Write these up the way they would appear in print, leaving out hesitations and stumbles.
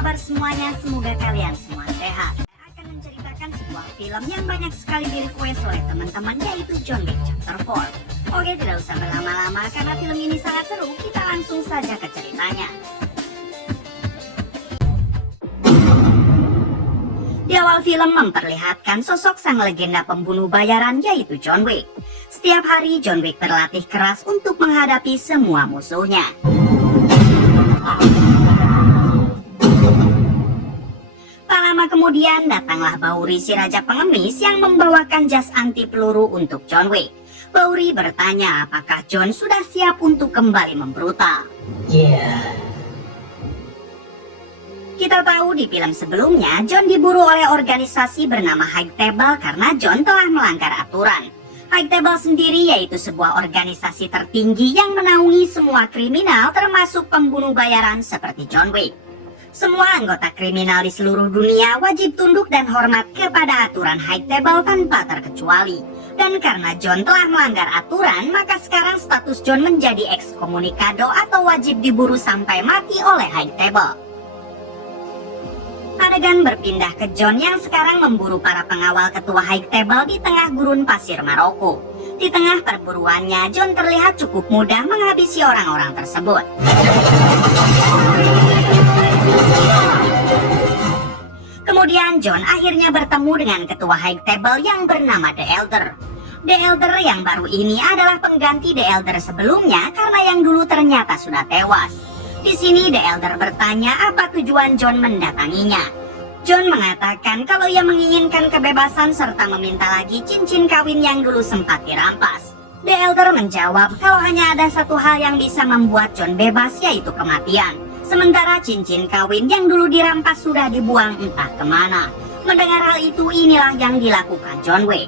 kabar semuanya? Semoga kalian semua sehat. Saya akan menceritakan sebuah film yang banyak sekali di-request oleh teman-teman, yaitu John Wick Chapter 4. Oke, tidak usah berlama-lama karena film ini sangat seru, kita langsung saja ke ceritanya. Di awal film memperlihatkan sosok sang legenda pembunuh bayaran, yaitu John Wick. Setiap hari John Wick berlatih keras untuk menghadapi semua musuhnya. Tak lama kemudian datanglah Bauri, si raja pengemis yang membawakan jas anti peluru untuk John Wick. Bauri bertanya apakah John sudah siap untuk kembali membrutal. Kita tahu di film sebelumnya John diburu oleh organisasi bernama High Table karena John telah melanggar aturan. High Table sendiri yaitu sebuah organisasi tertinggi yang menaungi semua kriminal termasuk pembunuh bayaran seperti John Wick. Semua anggota kriminal di seluruh dunia wajib tunduk dan hormat kepada aturan High Table tanpa terkecuali. Dan karena John telah melanggar aturan, maka sekarang status John menjadi ekskomunikado atau wajib diburu sampai mati oleh High Table. Adegan berpindah ke John yang sekarang memburu para pengawal ketua High Table di tengah gurun pasir Maroko. Di tengah perburuannya, John terlihat cukup mudah menghabisi orang-orang tersebut. Kemudian John akhirnya bertemu dengan ketua High Table yang bernama The Elder. The Elder yang baru ini adalah pengganti The Elder sebelumnya karena yang dulu ternyata sudah tewas. Di sini The Elder bertanya apa tujuan John mendatanginya. John mengatakan kalau ia menginginkan kebebasan serta meminta lagi cincin kawin yang dulu sempat dirampas. The Elder menjawab kalau hanya ada satu hal yang bisa membuat John bebas, yaitu kematian. Sementara cincin kawin yang dulu dirampas sudah dibuang entah kemana. Mendengar hal itu, inilah yang dilakukan John Wick.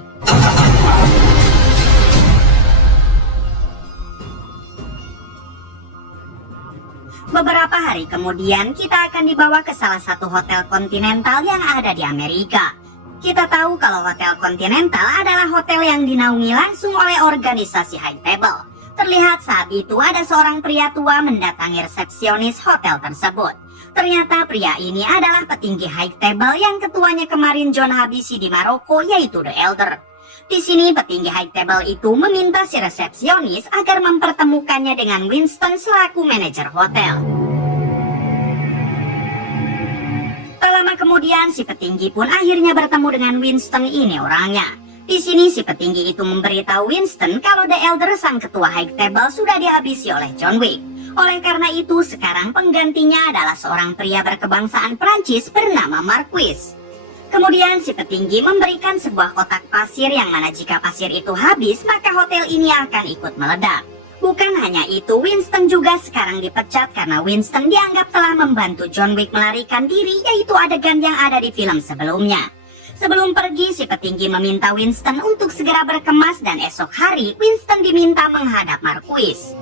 Beberapa hari kemudian kita akan dibawa ke salah satu hotel kontinental yang ada di Amerika. Kita tahu kalau hotel kontinental adalah hotel yang dinaungi langsung oleh organisasi High Table. Terlihat saat itu ada seorang pria tua mendatangi resepsionis hotel tersebut. Ternyata pria ini adalah petinggi High Table yang ketuanya kemarin John habisi di Maroko, yaitu The Elder. Di sini petinggi High Table itu meminta si resepsionis agar mempertemukannya dengan Winston selaku manajer hotel. Tak lama kemudian si petinggi pun akhirnya bertemu dengan Winston, ini orangnya. Di sini si petinggi itu memberitahu Winston kalau The Elder sang ketua High Table sudah dihabisi oleh John Wick. Oleh karena itu sekarang penggantinya adalah seorang pria berkebangsaan Prancis bernama Marquis. Kemudian si petinggi memberikan sebuah kotak pasir yang mana jika pasir itu habis maka hotel ini akan ikut meledak. Bukan hanya itu, Winston juga sekarang dipecat karena Winston dianggap telah membantu John Wick melarikan diri, yaitu adegan yang ada di film sebelumnya. Sebelum pergi, si petinggi meminta Winston untuk segera berkemas dan esok hari Winston diminta menghadap Marquis.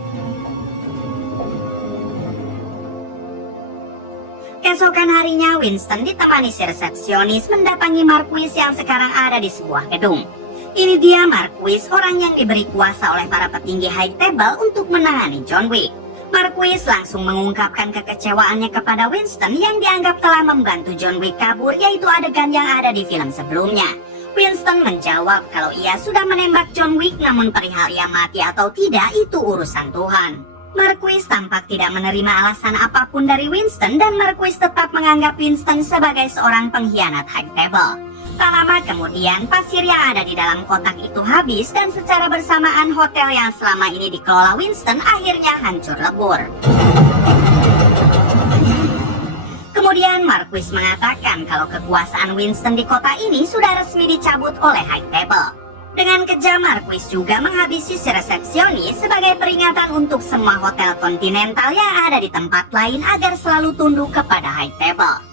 Keesokan harinya, Winston ditemani si resepsionis mendatangi Marquis yang sekarang ada di sebuah gedung. Ini dia Marquis, orang yang diberi kuasa oleh para petinggi High Table untuk menangani John Wick. Marquis langsung mengungkapkan kekecewaannya kepada Winston yang dianggap telah membantu John Wick kabur, yaitu adegan yang ada di film sebelumnya. Winston menjawab kalau ia sudah menembak John Wick, namun perihal ia mati atau tidak itu urusan Tuhan. Marquis tampak tidak menerima alasan apapun dari Winston dan Marquis tetap menganggap Winston sebagai seorang pengkhianat High Table. Tak lama kemudian pasir yang ada di dalam kotak itu habis dan secara bersamaan hotel yang selama ini dikelola Winston akhirnya hancur lebur. Kemudian Marquis mengatakan kalau kekuasaan Winston di kota ini sudah resmi dicabut oleh High Table. Dengan kejam, Marquis juga menghabisi si resepsionis sebagai peringatan untuk semua hotel kontinental yang ada di tempat lain agar selalu tunduk kepada High Table.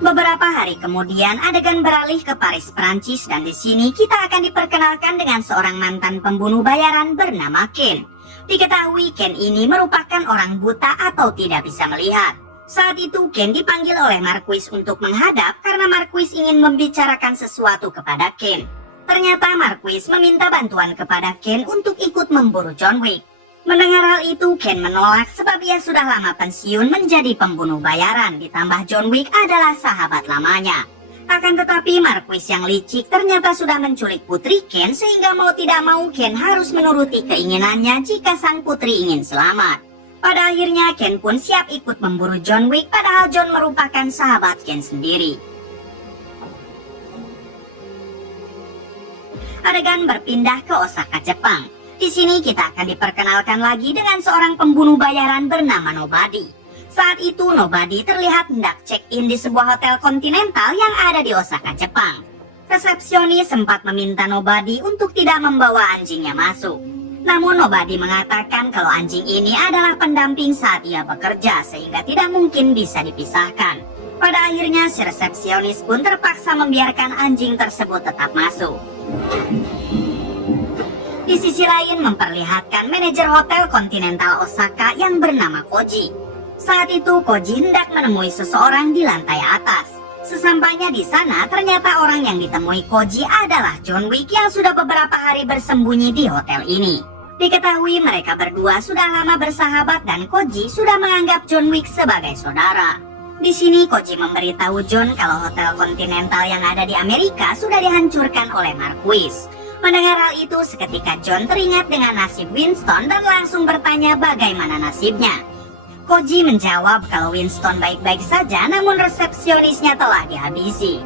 Beberapa hari kemudian adegan beralih ke Paris, Prancis, dan di sini kita akan diperkenalkan dengan seorang mantan pembunuh bayaran bernama Ken. Diketahui Ken ini merupakan orang buta atau tidak bisa melihat. Saat itu Ken dipanggil oleh Marquis untuk menghadap karena Marquis ingin membicarakan sesuatu kepada Ken. Ternyata Marquis meminta bantuan kepada Ken untuk ikut memburu John Wick. Mendengar hal itu, Ken menolak sebab ia sudah lama pensiun menjadi pembunuh bayaran, ditambah John Wick adalah sahabat lamanya. Akan tetapi Marquis yang licik ternyata sudah menculik putri Ken, sehingga mau tidak mau Ken harus menuruti keinginannya jika sang putri ingin selamat. Pada akhirnya Ken pun siap ikut memburu John Wick, padahal John merupakan sahabat Ken sendiri. Adegan berpindah ke Osaka, Jepang. Di sini kita akan diperkenalkan lagi dengan seorang pembunuh bayaran bernama Nobody. Saat itu Nobody terlihat hendak check-in di sebuah hotel kontinental yang ada di Osaka, Jepang. Resepsionis sempat meminta Nobody untuk tidak membawa anjingnya masuk. Namun Nobody mengatakan kalau anjing ini adalah pendamping saat ia bekerja, sehingga tidak mungkin bisa dipisahkan. Pada akhirnya si resepsionis pun terpaksa membiarkan anjing tersebut tetap masuk. Di sisi lain memperlihatkan manajer hotel kontinental Osaka yang bernama Koji. Saat itu Koji hendak menemui seseorang di lantai atas. Sesampainya di sana, ternyata orang yang ditemui Koji adalah John Wick yang sudah beberapa hari bersembunyi di hotel ini. Diketahui mereka berdua sudah lama bersahabat dan Koji sudah menganggap John Wick sebagai saudara. Di sini Koji memberitahu John kalau hotel kontinental yang ada di Amerika sudah dihancurkan oleh Marquis. Mendengar hal itu, seketika John teringat dengan nasib Winston dan langsung bertanya bagaimana nasibnya. Koji menjawab kalau Winston baik-baik saja, namun resepsionisnya telah dihabisi.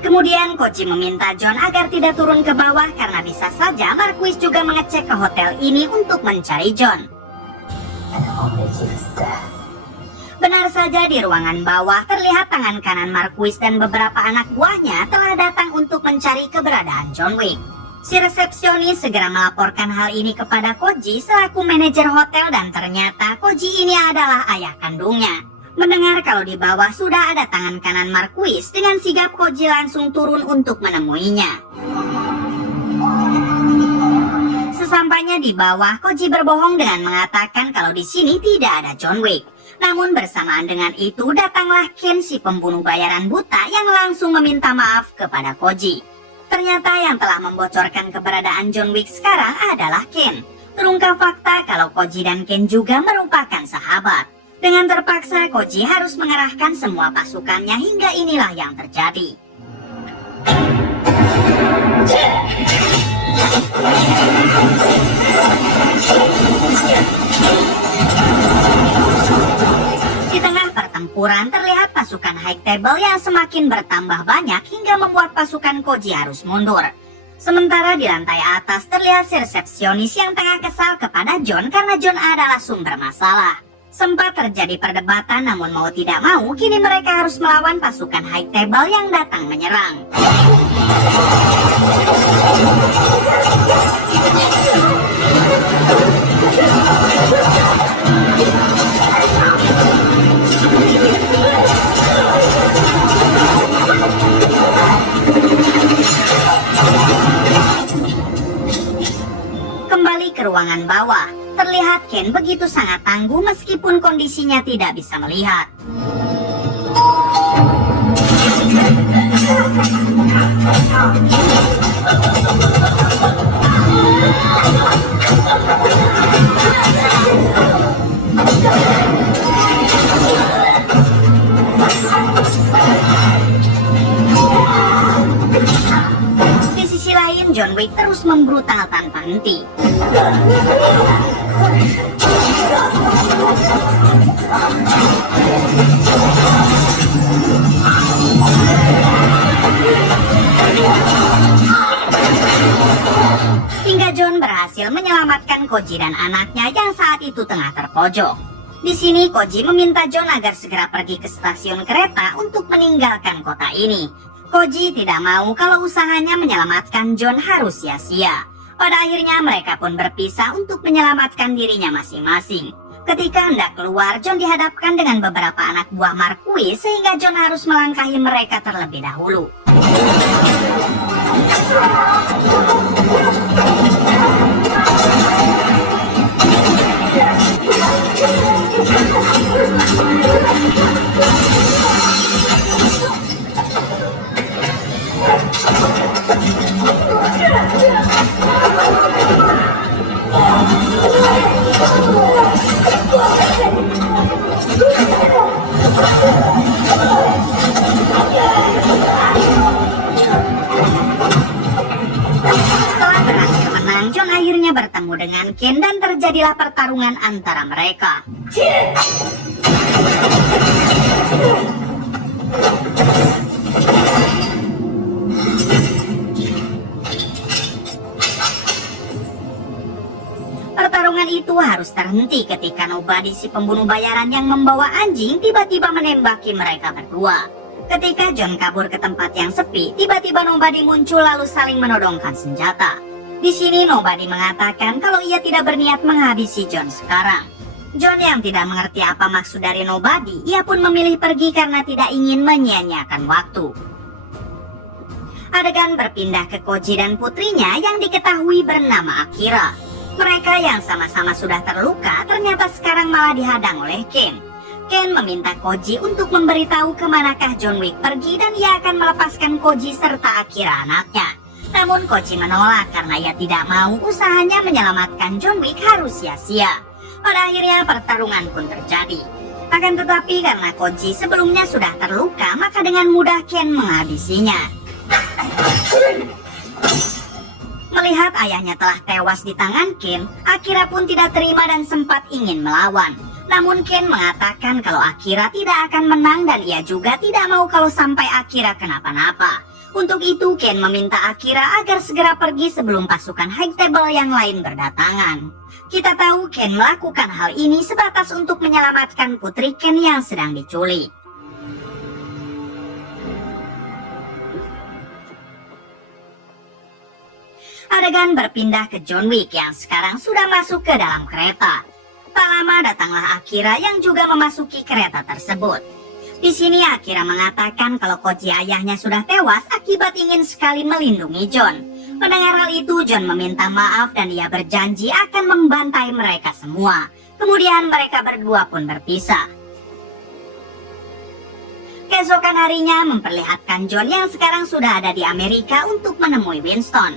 Kemudian Koji meminta John agar tidak turun ke bawah karena bisa saja Marquis juga mengecek ke hotel ini untuk mencari John. Benar saja, di ruangan bawah terlihat tangan kanan Marquis dan beberapa anak buahnya telah datang untuk mencari keberadaan John Wick. Si resepsionis segera melaporkan hal ini kepada Koji selaku manajer hotel dan ternyata Koji ini adalah ayah kandungnya. Mendengar kalau di bawah sudah ada tangan kanan Marquis, dengan sigap Koji langsung turun untuk menemuinya. Sesampainya di bawah, Koji berbohong dengan mengatakan kalau di sini tidak ada John Wick. Namun bersamaan dengan itu datanglah Ken, si pembunuh bayaran buta yang langsung meminta maaf kepada Koji. Ternyata yang telah membocorkan keberadaan John Wick sekarang adalah Ken. Terungkap fakta kalau Koji dan Ken juga merupakan sahabat. Dengan terpaksa Koji harus mengerahkan semua pasukannya hingga inilah yang terjadi. Di tengah pertempuran terlihat pasukan High Table yang semakin bertambah banyak hingga membuat pasukan Koji harus mundur. Sementara di lantai atas terlihat si resepsionis yang tengah kesal kepada John karena John adalah sumber masalah. Sempat terjadi perdebatan, namun mau tidak mau kini mereka harus melawan pasukan High Table yang datang menyerang. Kembali ke ruangan bawah, terlihat Ken begitu sangat tangguh meskipun kondisinya tidak bisa melihat. Di sisi lain, John Wick terus membrutal tanpa henti. Hingga John berhasil menyelamatkan Koji dan anaknya yang saat itu tengah terpojok. Di sini Koji meminta John agar segera pergi ke stasiun kereta untuk meninggalkan kota ini. Koji tidak mau kalau usahanya menyelamatkan John harus sia-sia. Pada akhirnya mereka pun berpisah untuk menyelamatkan dirinya masing-masing. Ketika hendak keluar, John dihadapkan dengan beberapa anak buah Marquis sehingga John harus melangkahi mereka terlebih dahulu. bertemu dengan Ken dan terjadilah pertarungan antara mereka. Pertarungan itu harus terhenti ketika Nobody, si pembunuh bayaran yang membawa anjing, tiba-tiba menembaki mereka berdua. Ketika John kabur ke tempat yang sepi, tiba-tiba Nobody muncul lalu saling menodongkan senjata. Di sini Nobody mengatakan kalau ia tidak berniat menghabisi John sekarang. John yang tidak mengerti apa maksud dari Nobody, ia pun memilih pergi karena tidak ingin menyia-nyiakan waktu. Adegan berpindah ke Koji dan putrinya yang diketahui bernama Akira. Mereka yang sama-sama sudah terluka ternyata sekarang malah dihadang oleh Ken. Ken meminta Koji untuk memberitahu kemanakah John Wick pergi dan ia akan melepaskan Koji serta Akira anaknya. Namun Koji menolak karena ia tidak mau usahanya menyelamatkan John Wick harus sia-sia. Pada akhirnya pertarungan pun terjadi. Akan tetapi karena Koji sebelumnya sudah terluka, maka dengan mudah Ken menghabisinya. Melihat ayahnya telah tewas di tangan Ken, Akira pun tidak terima dan sempat ingin melawan. Namun Ken mengatakan kalau Akira tidak akan menang dan ia juga tidak mau kalau sampai Akira kenapa-napa. Untuk itu Ken meminta Akira agar segera pergi sebelum pasukan High Table yang lain berdatangan. Kita tahu Ken melakukan hal ini sebatas untuk menyelamatkan putri Ken yang sedang diculik. Adegan berpindah ke John Wick yang sekarang sudah masuk ke dalam kereta. Tak lama datanglah Akira yang juga memasuki kereta tersebut. Di sini Akira mengatakan kalau Koji ayahnya sudah tewas akibat ingin sekali melindungi John. Mendengar hal itu, John meminta maaf dan ia berjanji akan membantai mereka semua. Kemudian mereka berdua pun berpisah. Keesokan harinya memperlihatkan John yang sekarang sudah ada di Amerika untuk menemui Winston.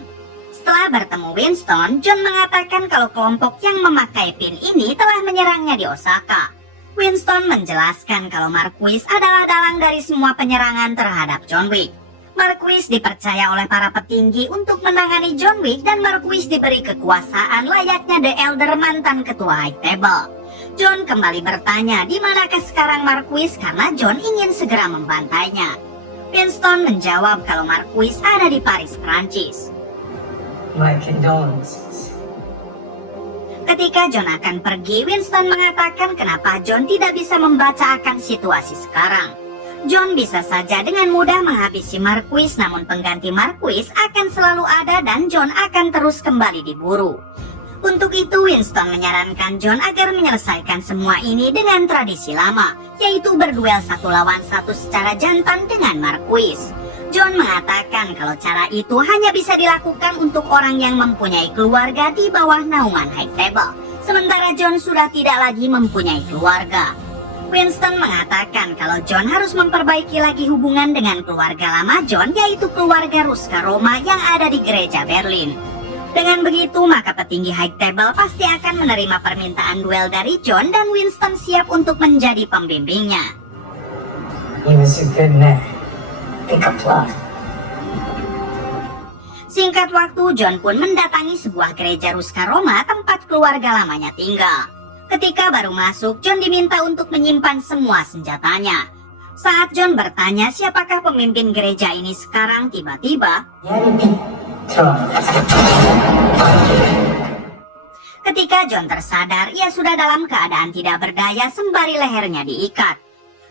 Setelah bertemu Winston, John mengatakan kalau kelompok yang memakai pin ini telah menyerangnya di Osaka. Winston menjelaskan kalau Marquis adalah dalang dari semua penyerangan terhadap John Wick. Marquis dipercaya oleh para petinggi untuk menangani John Wick dan Marquis diberi kekuasaan layaknya The Elder, mantan ketua High Table. John kembali bertanya di manakah sekarang Marquis karena John ingin segera membantainya. Winston menjawab kalau Marquis ada di Paris, Prancis. My condolences. Ketika John akan pergi, Winston mengatakan kenapa John tidak bisa membaca akan situasi sekarang. John bisa saja dengan mudah menghabisi Marquis, namun pengganti Marquis akan selalu ada dan John akan terus kembali diburu. Untuk itu Winston menyarankan John agar menyelesaikan semua ini dengan tradisi lama, yaitu berduel 1 lawan 1 secara jantan dengan Marquis. John mengatakan kalau cara itu hanya bisa dilakukan untuk orang yang mempunyai keluarga di bawah naungan High Table, sementara John sudah tidak lagi mempunyai keluarga. Winston mengatakan kalau John harus memperbaiki lagi hubungan dengan keluarga lama John, yaitu keluarga Ruska Roma yang ada di gereja Berlin. Dengan begitu, maka petinggi High Table pasti akan menerima permintaan duel dari John dan Winston siap untuk menjadi pembimbingnya. He was a good man. Pick up love. Singkat waktu, John pun mendatangi sebuah gereja Ruska Roma tempat keluarga lamanya tinggal. Ketika baru masuk, John diminta untuk menyimpan semua senjatanya. Saat John bertanya siapakah pemimpin gereja ini sekarang, tiba-tiba ketika John tersadar, ia sudah dalam keadaan tidak berdaya sembari lehernya diikat.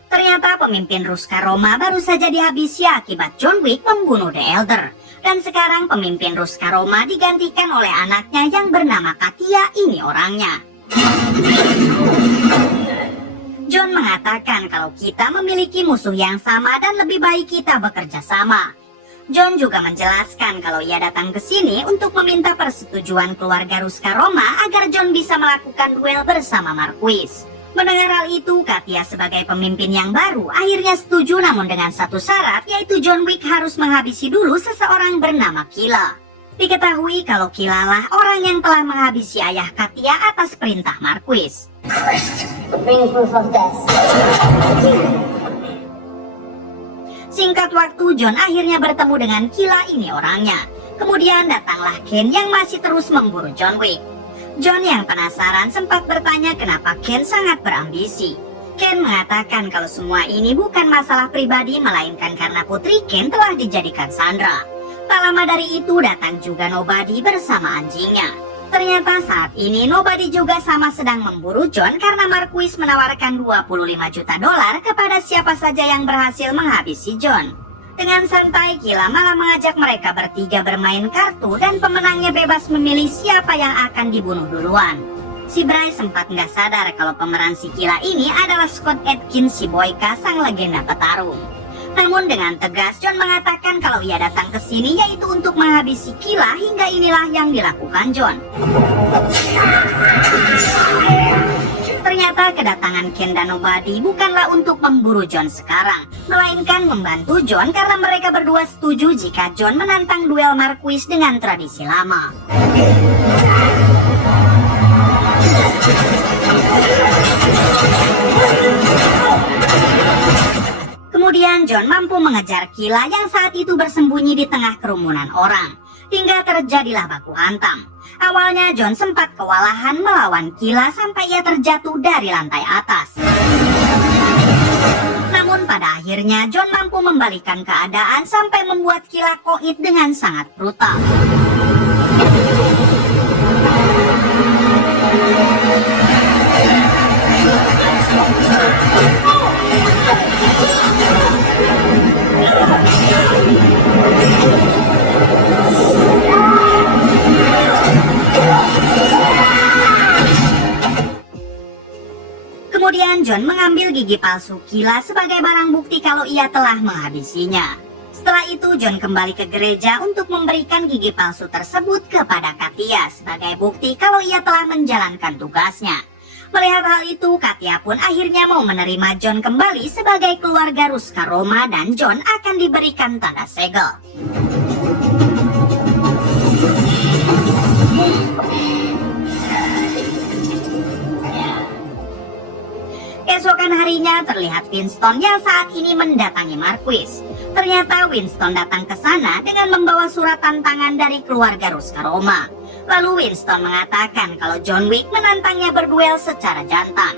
Ternyata pemimpin Ruska Roma baru saja dihabisi akibat John Wick membunuh The Elder. Dan sekarang pemimpin Ruska Roma digantikan oleh anaknya yang bernama Katia, ini orangnya. John mengatakan kalau kita memiliki musuh yang sama dan lebih baik kita bekerja sama. John juga menjelaskan kalau ia datang ke sini untuk meminta persetujuan keluarga Ruska Roma agar John bisa melakukan duel bersama Marquis. Mendengar hal itu, Katia sebagai pemimpin yang baru akhirnya setuju, namun dengan satu syarat, yaitu John Wick harus menghabisi dulu seseorang bernama Killa. Diketahui kalau Killa lah orang yang telah menghabisi ayah Katia atas perintah Marquis. Singkat waktu, John akhirnya bertemu dengan Killa, ini orangnya. Kemudian datanglah Ken yang masih terus memburu John Wick. John yang penasaran sempat bertanya kenapa Ken sangat berambisi. Ken mengatakan kalau semua ini bukan masalah pribadi melainkan karena putri Ken telah dijadikan sandera. Tak lama dari itu datang juga Nobody bersama anjingnya. Ternyata saat ini Nobody juga sama sedang memburu John karena Marquis menawarkan 25 juta dolar kepada siapa saja yang berhasil menghabisi John. Dengan santai, Killa malah mengajak mereka bertiga bermain kartu dan pemenangnya bebas memilih siapa yang akan dibunuh duluan. Si Bray sempat nggak sadar kalau pemeran si Killa ini adalah Scott Adkins si Boyka, sang legenda petarung. Namun dengan tegas John mengatakan kalau ia datang ke sini yaitu untuk menghabisi Killa, hingga inilah yang dilakukan John. Ternyata kedatangan Ken dan Nobody bukanlah untuk memburu John sekarang, melainkan membantu John karena mereka berdua setuju jika John menantang duel Marquis dengan tradisi lama. Kemudian John mampu mengejar Killa yang saat itu bersembunyi di tengah kerumunan orang, hingga terjadilah baku hantam. Awalnya John sempat kewalahan melawan Killa sampai ia terjatuh dari lantai atas. Namun pada akhirnya John mampu membalikan keadaan sampai membuat Killa koit dengan sangat brutal. Kemudian John mengambil gigi palsu Killa sebagai barang bukti kalau ia telah menghabisinya. Setelah itu John kembali ke gereja untuk memberikan gigi palsu tersebut kepada Katia sebagai bukti kalau ia telah menjalankan tugasnya. Melihat hal itu, Katia pun akhirnya mau menerima John kembali sebagai keluarga Ruska Roma dan John akan diberikan tanda segel. Keesokan harinya terlihat Winston yang saat ini mendatangi Marquis. Ternyata Winston datang ke sana dengan membawa surat tantangan dari keluarga Ruska Roma. Lalu Winston mengatakan kalau John Wick menantangnya berduel secara jantan.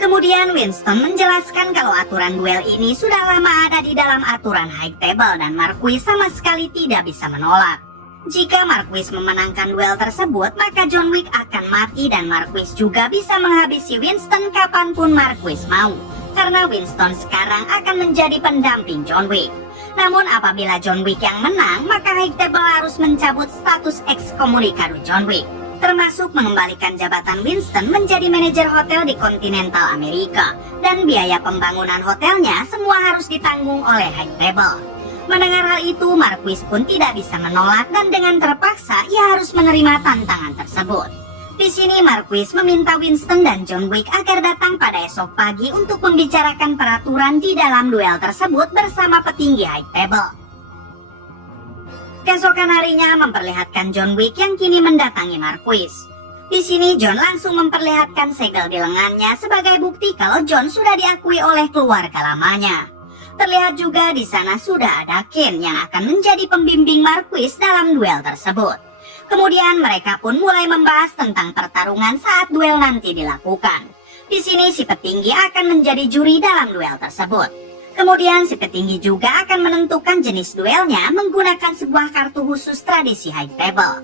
Kemudian Winston menjelaskan kalau aturan duel ini sudah lama ada di dalam aturan High Table dan Marquis sama sekali tidak bisa menolak. Jika Marquis memenangkan duel tersebut, maka John Wick akan mati dan Marquis juga bisa menghabisi Winston kapanpun Marquis mau. Karena Winston sekarang akan menjadi pendamping John Wick. Namun apabila John Wick yang menang, maka High Table harus mencabut status ekskomunikado John Wick, termasuk mengembalikan jabatan Winston menjadi manajer hotel di kontinental Amerika, dan biaya pembangunan hotelnya semua harus ditanggung oleh High Table. Mendengar hal itu, Marquis pun tidak bisa menolak dan dengan terpaksa ia harus menerima tantangan tersebut. Di sini Marquis meminta Winston dan John Wick agar datang pada esok pagi untuk membicarakan peraturan di dalam duel tersebut bersama petinggi High Table. Keesokan harinya memperlihatkan John Wick yang kini mendatangi Marquis. Di sini John langsung memperlihatkan segel di lengannya sebagai bukti kalau John sudah diakui oleh keluarga lamanya. Terlihat juga di sana sudah ada Ken yang akan menjadi pembimbing Marquis dalam duel tersebut. Kemudian mereka pun mulai membahas tentang pertarungan saat duel nanti dilakukan. Di sini si petinggi akan menjadi juri dalam duel tersebut. Kemudian si petinggi juga akan menentukan jenis duelnya menggunakan sebuah kartu khusus tradisi High Table.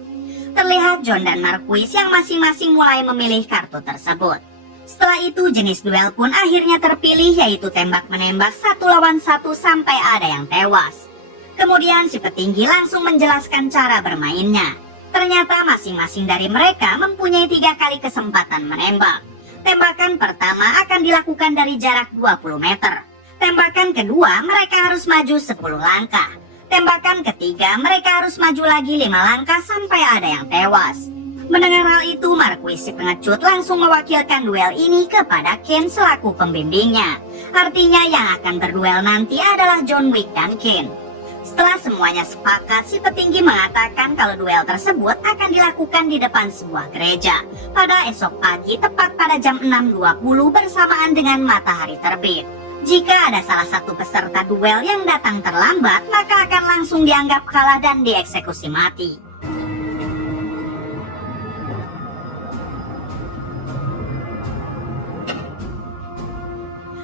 Terlihat John dan Marquis yang masing-masing mulai memilih kartu tersebut. Setelah itu jenis duel pun akhirnya terpilih, yaitu tembak-menembak 1 lawan 1 sampai ada yang tewas. Kemudian si petinggi langsung menjelaskan cara bermainnya. Ternyata masing-masing dari mereka mempunyai 3 kali kesempatan menembak. Tembakan pertama akan dilakukan dari jarak 20 meter. Tembakan kedua mereka harus maju 10 langkah. Tembakan ketiga mereka harus maju lagi 5 langkah sampai ada yang tewas. Mendengar hal itu, Marquis si pengecut langsung mewakilkan duel ini kepada Ken selaku pembimbingnya. Artinya yang akan berduel nanti adalah John Wick dan Ken. Setelah semuanya sepakat, si petinggi mengatakan kalau duel tersebut akan dilakukan di depan sebuah gereja pada esok pagi tepat pada jam 6.20 bersamaan dengan matahari terbit. Jika ada salah satu peserta duel yang datang terlambat, maka akan langsung dianggap kalah dan dieksekusi mati.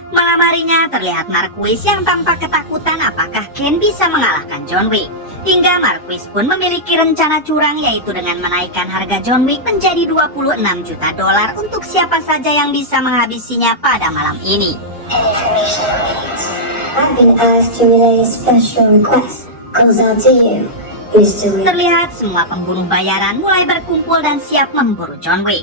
Malam harinya terlihat Marquis yang tampak ketakutan apakah Ken bisa mengalahkan John Wick. Hingga Marquis pun memiliki rencana curang, yaitu dengan menaikkan harga John Wick menjadi 26 juta dolar untuk siapa saja yang bisa menghabisinya pada malam ini. I've been asked to relay a special request. Goes out to you, Mr. Wick. Terlihat semua pembunuh bayaran mulai berkumpul dan siap memburu John Wick.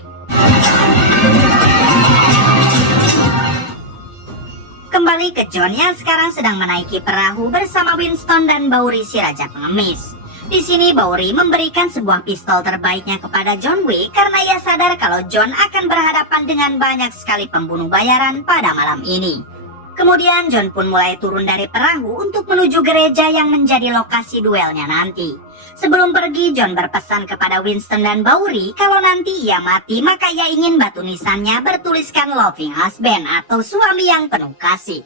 Kembali ke John yang sekarang sedang menaiki perahu bersama Winston dan Bowery si Raja Pengemis. Di sini Bowery memberikan sebuah pistol terbaiknya kepada John Wick karena ia sadar kalau John akan berhadapan dengan banyak sekali pembunuh bayaran pada malam ini. Kemudian John pun mulai turun dari perahu untuk menuju gereja yang menjadi lokasi duelnya nanti. Sebelum pergi, John berpesan kepada Winston dan Bowery kalau nanti ia mati maka ia ingin batu nisannya bertuliskan loving husband atau suami yang penuh kasih.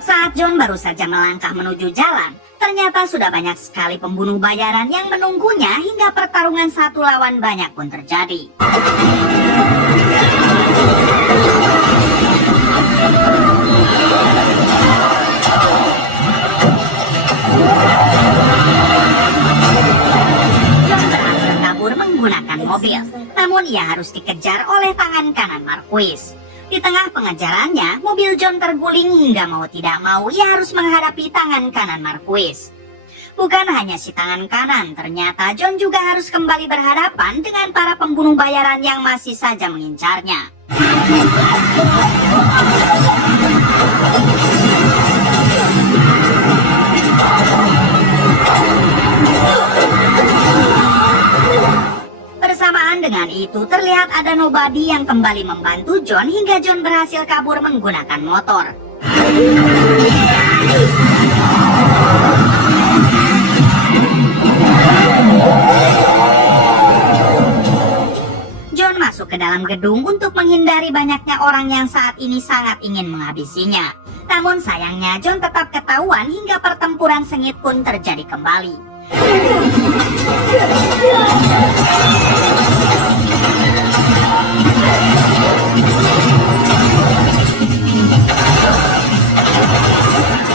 Saat John baru saja melangkah menuju jalan, ternyata sudah banyak sekali pembunuh bayaran yang menunggunya hingga pertarungan satu lawan banyak pun terjadi. Menggunakan mobil, namun ia harus dikejar oleh tangan kanan Marquis. Di tengah pengejarannya, mobil John terguling hingga mau tidak mau ia harus menghadapi tangan kanan Marquis. Bukan hanya si tangan kanan, ternyata John juga harus kembali berhadapan dengan para pembunuh bayaran yang masih saja mengincarnya. Bersamaan dengan itu, terlihat ada nobody yang kembali membantu John hingga John berhasil kabur menggunakan motor. John masuk ke dalam gedung untuk menghindari banyaknya orang yang saat ini sangat ingin menghabisinya. Namun sayangnya John tetap ketahuan hingga pertempuran sengit pun terjadi kembali. Di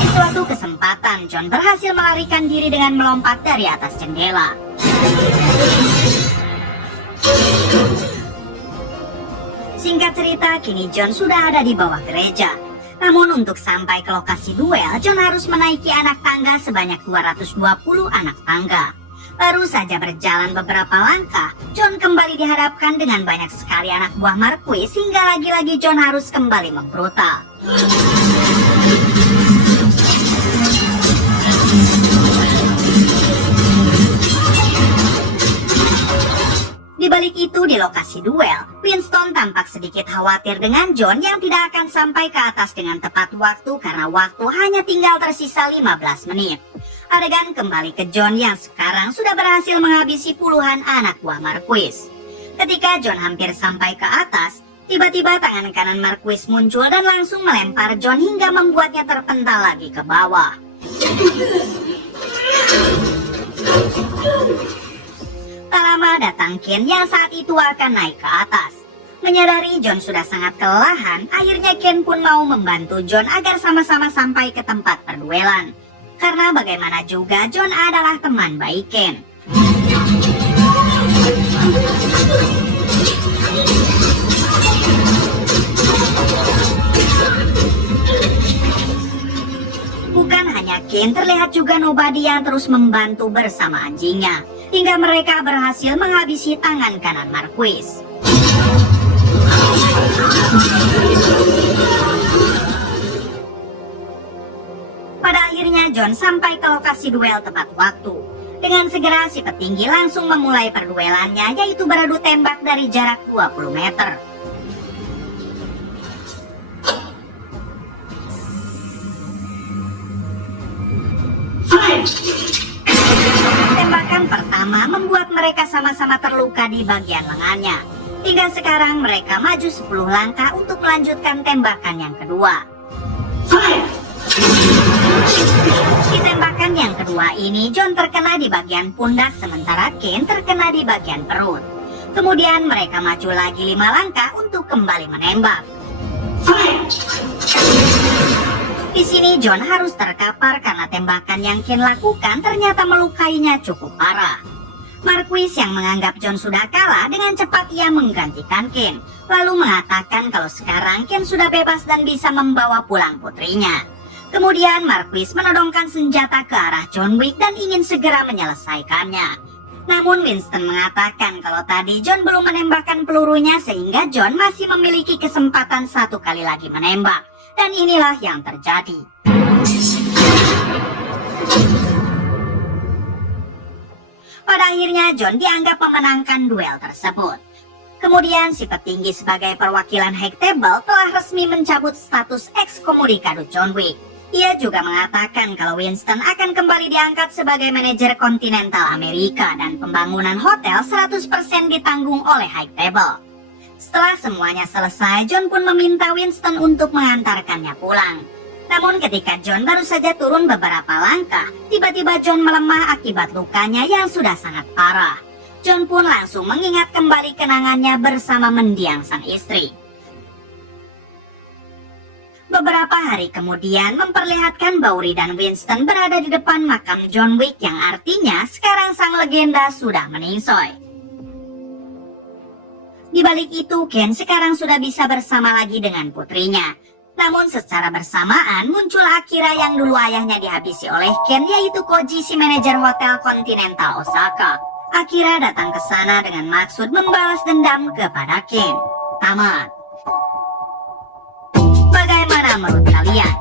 suatu kesempatan, John berhasil melarikan diri dengan melompat dari atas jendela. Singkat cerita, kini John sudah ada di bawah gereja. Namun untuk sampai ke lokasi duel, John harus menaiki anak tangga sebanyak 220 anak tangga. Baru saja berjalan beberapa langkah, John kembali dihadapkan dengan banyak sekali anak buah Marquis hingga lagi-lagi John harus kembali membrutal. Di balik itu, di lokasi duel, Winston tampak sedikit khawatir dengan John yang tidak akan sampai ke atas dengan tepat waktu karena waktu hanya tinggal tersisa 15 menit. Adegan kembali ke John yang sekarang sudah berhasil menghabisi puluhan anak buah Marquis. Ketika John hampir sampai ke atas, tiba-tiba tangan kanan Marquis muncul dan langsung melempar John hingga membuatnya terpental lagi ke bawah. Tak lama datang Ken yang saat itu akan naik ke atas. Menyadari John sudah sangat kelelahan, akhirnya Ken pun mau membantu John agar sama-sama sampai ke tempat perduelan. Karena bagaimana juga John adalah teman baik Ken. Bukan hanya Ken, terlihat juga nobody yang terus membantu bersama anjingnya. Hingga mereka berhasil menghabisi tangan kanan Marquis. Pada akhirnya John sampai ke lokasi duel tepat waktu. Dengan segera si petinggi langsung memulai perduelannya, yaitu beradu tembak dari jarak 20 meter. Tembakan pertama membuat mereka sama-sama terluka di bagian lengannya. Hingga sekarang mereka maju 10 langkah untuk melanjutkan tembakan yang kedua. Di tembakan yang kedua ini, John terkena di bagian pundak sementara Ken terkena di bagian perut. Kemudian mereka maju lagi 5 langkah untuk kembali menembak. Di sini John harus terkapar karena tembakan yang Ken lakukan ternyata melukainya cukup parah. Marquis yang menganggap John sudah kalah dengan cepat ia menggantikan Ken, lalu mengatakan kalau sekarang Ken sudah bebas dan bisa membawa pulang putrinya. Kemudian Marquis menodongkan senjata ke arah John Wick dan ingin segera menyelesaikannya. Namun Winston mengatakan kalau tadi John belum menembakkan pelurunya sehingga John masih memiliki kesempatan 1 kali lagi menembak. Dan inilah yang terjadi. Pada akhirnya John dianggap memenangkan duel tersebut. Kemudian si petinggi sebagai perwakilan High Table telah resmi mencabut status ekskomunikado John Wick. Ia juga mengatakan kalau Winston akan kembali diangkat sebagai manajer kontinental Amerika dan pembangunan hotel 100% ditanggung oleh High Table. Setelah semuanya selesai, John pun meminta Winston untuk mengantarkannya pulang. Namun ketika John baru saja turun beberapa langkah, tiba-tiba John melemah akibat lukanya yang sudah sangat parah. John pun langsung mengingat kembali kenangannya bersama mendiang sang istri. Beberapa hari kemudian memperlihatkan Bowery dan Winston berada di depan makam John Wick yang artinya sekarang sang legenda sudah meningsoi. Di balik itu, Ken sekarang sudah bisa bersama lagi dengan putrinya. Namun secara bersamaan muncul Akira yang dulu ayahnya dihabisi oleh Ken, yaitu Koji si manajer hotel Continental Osaka. Akira datang ke sana dengan maksud membalas dendam kepada Ken. Tamat. Bagaimana menurut kalian?